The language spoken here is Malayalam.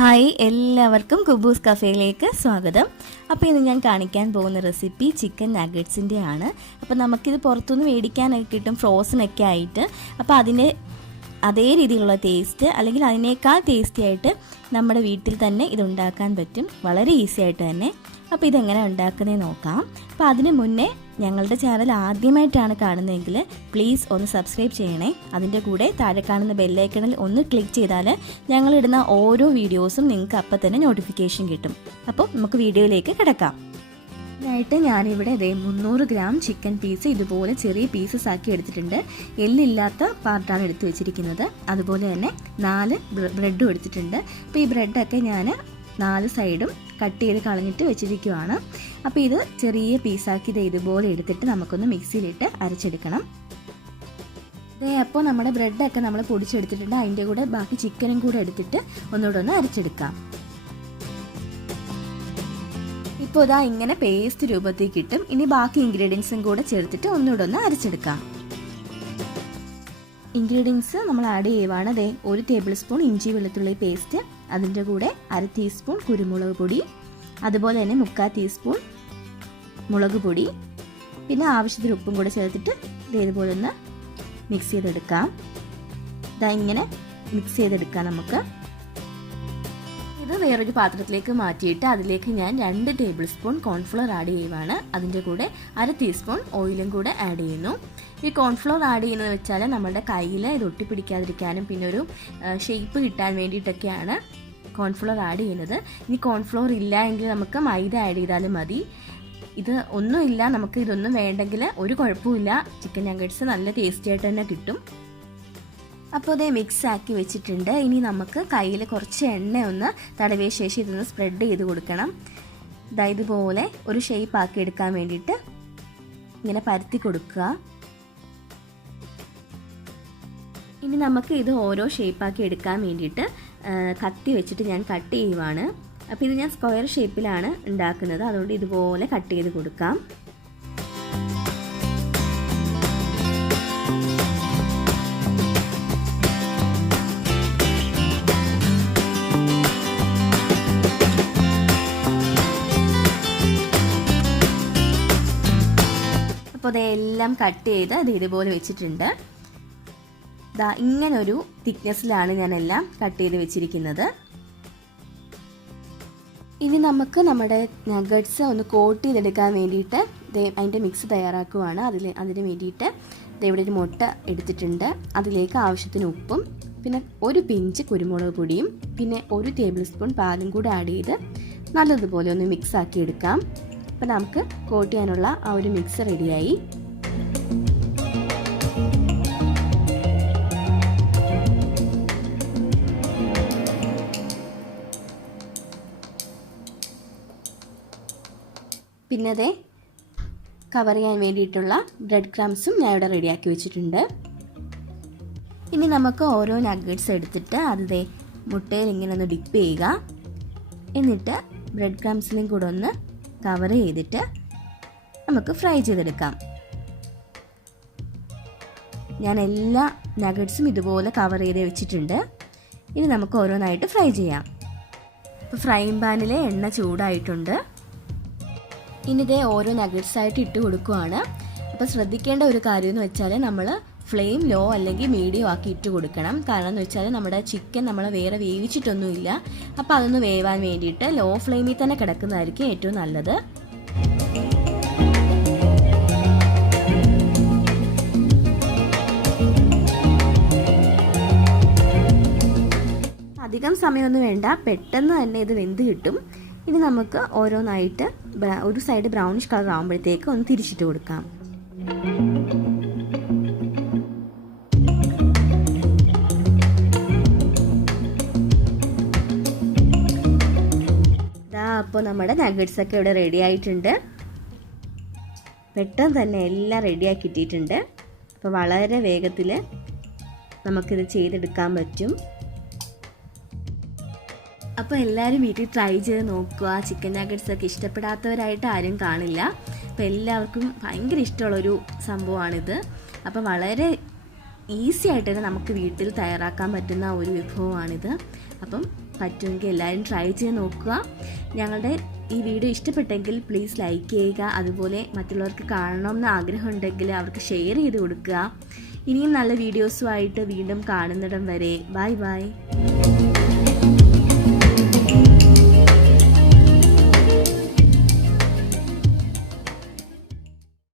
ഹായ്, എല്ലാവർക്കും കുബൂസ് കഫേയിലേക്ക് സ്വാഗതം. അപ്പോൾ ഇന്ന് ഞാൻ കാണിക്കാൻ പോകുന്ന റെസിപ്പി ചിക്കൻ നഗറ്റ്സിൻ്റെ ആണ്. അപ്പോൾ നമുക്കിത് പുറത്തുനിന്ന് മേടിക്കാനൊക്കെ കിട്ടും, ഫ്രോസണൊക്കെ ആയിട്ട്. അപ്പോൾ അതിൻ്റെ അതേ രീതിയിലുള്ള ടേസ്റ്റ് അല്ലെങ്കിൽ അതിനേക്കാൾ ടേസ്റ്റി ആയിട്ട് നമ്മുടെ വീട്ടിൽ തന്നെ ഇതുണ്ടാക്കാൻ പറ്റും, വളരെ ഈസി ആയിട്ട് തന്നെ. അപ്പോൾ ഇതെങ്ങനെ ഉണ്ടാക്കുന്നതെന്ന് നോക്കാം. അപ്പോൾ അതിന് മുന്നേ ഞങ്ങളുടെ ചാനൽ ആദ്യമായിട്ടാണ് കാണുന്നതെങ്കിൽ പ്ലീസ് ഒന്ന് സബ്സ്ക്രൈബ് ചെയ്യണേ. അതിൻ്റെ കൂടെ താഴെ കാണുന്ന ബെല്ലൈക്കണിൽ ഒന്ന് ക്ലിക്ക് ചെയ്താൽ ഞങ്ങളിടുന്ന ഓരോ വീഡിയോസും നിങ്ങൾക്ക് അപ്പം തന്നെ നോട്ടിഫിക്കേഷൻ കിട്ടും. അപ്പോൾ നമുക്ക് വീഡിയോയിലേക്ക് കിടക്കാം. ഇതിനായിട്ട് ഞാനിവിടെ 300 ഗ്രാം ചിക്കൻ പീസ് ഇതുപോലെ ചെറിയ പീസസ് ആക്കി എടുത്തിട്ടുണ്ട്. എല്ലില്ലാത്ത പാർട്ടാണ് എടുത്ത് വെച്ചിരിക്കുന്നത്. അതുപോലെ തന്നെ 4 ബ്രെഡും എടുത്തിട്ടുണ്ട്. അപ്പോൾ ഈ ബ്രെഡൊക്കെ ഞാൻ 4 സൈഡും കട്ട് ചെയ്ത് കളഞ്ഞിട്ട് വെച്ചിരിക്കുവാണ്. അപ്പോൾ ഇത് ചെറിയ പീസാക്കി ഇതുപോലെ എടുത്തിട്ട് നമുക്കൊന്ന് മിക്സിയിലിട്ട് അരച്ചെടുക്കണം. അപ്പോൾ നമ്മുടെ ബ്രെഡൊക്കെ നമ്മൾ പൊടിച്ചെടുത്തിട്ടുണ്ട്. അതിൻ്റെ കൂടെ ബാക്കി ചിക്കനും കൂടെ എടുത്തിട്ട് ഒന്നുകൂടെ ഒന്ന് അരച്ചെടുക്കാം. ഇപ്പോൾ ഇതാ ഇങ്ങനെ പേസ്റ്റ് രൂപത്തിൽ കിട്ടും. ഇനി ബാക്കി ഇൻഗ്രീഡിയൻസും കൂടെ ചേർത്തിട്ട് ഒന്നുകൂടെ ഒന്ന് അരച്ചെടുക്കാം. ഇൻഗ്രീഡിയൻസ് നമ്മൾ ആഡ് ചെയ്യുവാണ്. 1 ടേബിൾ സ്പൂൺ ഇഞ്ചി വെളുത്തുള്ളി പേസ്റ്റ്, അതിൻ്റെ കൂടെ 1/2 ടീസ്പൂൺ കുരുമുളക് പൊടി, അതുപോലെ തന്നെ 1/4 ടീസ്പൂൺ മുളക് പൊടി, പിന്നെ ആവശ്യത്തിന് ഉപ്പും കൂടെ ചേർത്തിട്ട് ഇതുപോലെ ഒന്ന് മിക്സ് ചെയ്തെടുക്കാം. ഇങ്ങനെ മിക്സ് ചെയ്തെടുക്കാം നമുക്ക്. ഇത് വേറൊരു പാത്രത്തിലേക്ക് മാറ്റിയിട്ട് അതിലേക്ക് ഞാൻ 2 ടേബിൾ സ്പൂൺ കോൺഫ്ലവർ ആഡ് ചെയ്യുവാണ്. അതിൻ്റെ കൂടെ 1/2 ടീസ്പൂൺ ഓയിലും കൂടെ ആഡ് ചെയ്യുന്നു. ഈ കോൺഫ്ലവർ ആഡ് ചെയ്യുന്നത് വെച്ചാൽ നമ്മുടെ കയ്യിൽ ഇത് ഒട്ടിപ്പിടിക്കാതിരിക്കാനും പിന്നെ ഒരു ഷേപ്പ് കിട്ടാൻ വേണ്ടിയിട്ടൊക്കെയാണ് കോൺഫ്ലവർ ആഡ് ചെയ്യുന്നത്. ഇനി കോൺഫ്ലവർ ഇല്ല എങ്കിൽ നമുക്ക് മൈദ ആഡ് ചെയ്താലും മതി. ഇത് ഒന്നുമില്ല, നമുക്ക് ഇതൊന്നും വേണ്ടെങ്കിൽ ഒരു കുഴപ്പമില്ല, ചിക്കൻ നഗറ്റ്സ് നല്ല ടേസ്റ്റി ആയിട്ട് തന്നെ കിട്ടും. അപ്പോൾ ഇത് മിക്സ് ആക്കി വെച്ചിട്ടുണ്ട്. ഇനി നമുക്ക് കയ്യിൽ കുറച്ച് എണ്ണ ഒന്ന് തടവിയ ശേഷം ഇതൊന്ന് സ്പ്രെഡ് ചെയ്ത് കൊടുക്കണം. ഇതുപോലെ ഒരു ഷേപ്പ് ആക്കി എടുക്കാൻ വേണ്ടിയിട്ട് ഇങ്ങനെ പരത്തി കൊടുക്കുക. ഇനി നമുക്ക് ഇത് ഓരോ ഷേപ്പാക്കി എടുക്കാൻ വേണ്ടിയിട്ട് കത്തി വെച്ചിട്ട് ഞാൻ കട്ട് ചെയ്യുവാണ്. അപ്പോൾ ഇത് ഞാൻ സ്ക്വയർ ഷേപ്പിലാണ് ഉണ്ടാക്കുന്നത്, അതുകൊണ്ട് ഇതുപോലെ കട്ട് ചെയ്ത് കൊടുക്കാം. അപ്പോൾ അതെല്ലാം കട്ട് ചെയ്ത് ഇതുപോലെ വെച്ചിട്ടുണ്ട്. ഇങ്ങനൊരു തിക്നെസ്സിലാണ് ഞാനെല്ലാം കട്ട് ചെയ്ത് വെച്ചിരിക്കുന്നത്. ഇനി നമുക്ക് നമ്മുടെ നഗറ്റ്സ് ഒന്ന് കോട്ട് ചെയ്തെടുക്കാൻ വേണ്ടിയിട്ട് അതിൻ്റെ മിക്സ് തയ്യാറാക്കുവാണ്. അതിന് വേണ്ടിയിട്ട് ഇവിടെ ഒരു മുട്ട എടുത്തിട്ടുണ്ട്. അതിലേക്ക് ആവശ്യത്തിന് ഉപ്പും പിന്നെ ഒരു പിഞ്ച് കുരുമുളക് പൊടിയും പിന്നെ 1 ടേബിൾ സ്പൂൺ പാലും കൂടെ ആഡ് ചെയ്ത് നല്ലതുപോലെ ഒന്ന് മിക്സ് ആക്കി എടുക്കാം. അപ്പോൾ നമുക്ക് കോട്ട് ചെയ്യാനുള്ള ആ ഒരു മിക്സ് റെഡിയായി. പിന്നെ കവർ ചെയ്യാൻ വേണ്ടിയിട്ടുള്ള ബ്രെഡ് ക്രംസും ഞാൻ ഇവിടെ റെഡിയാക്കി വെച്ചിട്ടുണ്ട്. ഇനി നമുക്ക് ഓരോ നഗറ്റ്സ് എടുത്തിട്ട് അത് മുട്ടയിൽ ഇങ്ങനെ ഒന്ന് ഡിപ്പ് ചെയ്യുക. എന്നിട്ട് ബ്രെഡ് ക്രംസിലും കൂടെ ഒന്ന് കവർ ചെയ്തിട്ട് നമുക്ക് ഫ്രൈ ചെയ്തെടുക്കാം. ഞാൻ എല്ലാ നഗറ്റ്സും ഇതുപോലെ കവർ ചെയ്ത് വെച്ചിട്ടുണ്ട്. ഇനി നമുക്ക് ഓരോന്നായിട്ട് ഫ്രൈ ചെയ്യാം. ഇപ്പോൾ ഫ്രൈയിങ് പാനിൽ എണ്ണ ചൂടായിട്ടുണ്ട്. ഇനി ഓരോ നഗറ്റ്സായിട്ട് ഇട്ട് കൊടുക്കുകയാണ്. അപ്പോൾ ശ്രദ്ധിക്കേണ്ട ഒരു കാര്യം എന്ന് വെച്ചാൽ നമ്മൾ ഫ്ലെയിം ലോ അല്ലെങ്കിൽ മീഡിയം ആക്കി ഇട്ട് കൊടുക്കണം. കാരണം എന്ന് വെച്ചാൽ നമ്മുടെ ചിക്കൻ നമ്മൾ വേറെ വേവിച്ചിട്ടൊന്നുമില്ല. അപ്പോൾ അതൊന്ന് വേവാൻ വേണ്ടിയിട്ട് ലോ ഫ്ലെയിമിൽ തന്നെ കിടക്കുന്നതായിരിക്കും ഏറ്റവും നല്ലത്. അധികം സമയമൊന്നും വേണ്ട, പെട്ടെന്ന് തന്നെ ഇത് വെന്ത് കിട്ടും. ഇനി നമുക്ക് ഓരോന്നായിട്ട് ഒരു സൈഡ് ബ്രൗണിഷ് കളർ ആകുമ്പോഴത്തേക്ക് ഒന്ന് തിരിച്ചിട്ട് കൊടുക്കാം. അപ്പോൾ നമ്മുടെ നഗറ്റ്സ് ഒക്കെ ഇവിടെ റെഡി ആയിട്ടുണ്ട്. പെട്ടെന്ന് തന്നെ എല്ലാം റെഡിയാക്കി ഇട്ടിട്ടുണ്ട്. അപ്പോൾ വളരെ വേഗത്തിൽ നമുക്കിത് ചെയ്തെടുക്കാൻ പറ്റും. അപ്പോൾ എല്ലാവരും വീട്ടിൽ ട്രൈ ചെയ്ത് നോക്കുക. ചിക്കൻ നഗറ്റ്സ് ഒക്കെ ഇഷ്ടപ്പെടാത്തവരായിട്ട് ആരും കാണില്ല. അപ്പോൾ എല്ലാവർക്കും ഭയങ്കര ഇഷ്ടമുള്ളൊരു സംഭവമാണിത്. അപ്പോൾ വളരെ ഈസി ആയിട്ട് തന്നെ നമുക്ക് വീട്ടിൽ തയ്യാറാക്കാൻ പറ്റുന്ന ഒരു വിഭവമാണിത്. അപ്പം പറ്റുമെങ്കിൽ എല്ലാവരും ട്രൈ ചെയ്ത് നോക്കുക. ഞങ്ങളുടെ ഈ വീഡിയോ ഇഷ്ടപ്പെട്ടെങ്കിൽ പ്ലീസ് ലൈക്ക് ചെയ്യുക. അതുപോലെ മറ്റുള്ളവർക്ക് കാണണമെന്ന് ആഗ്രഹമുണ്ടെങ്കിൽ അവർക്ക് ഷെയർ ചെയ്ത് കൊടുക്കുക. ഇനിയും നല്ല വീഡിയോസുമായിട്ട് വീണ്ടും കാണുന്നിടം വരെ ബൈ ബൈ.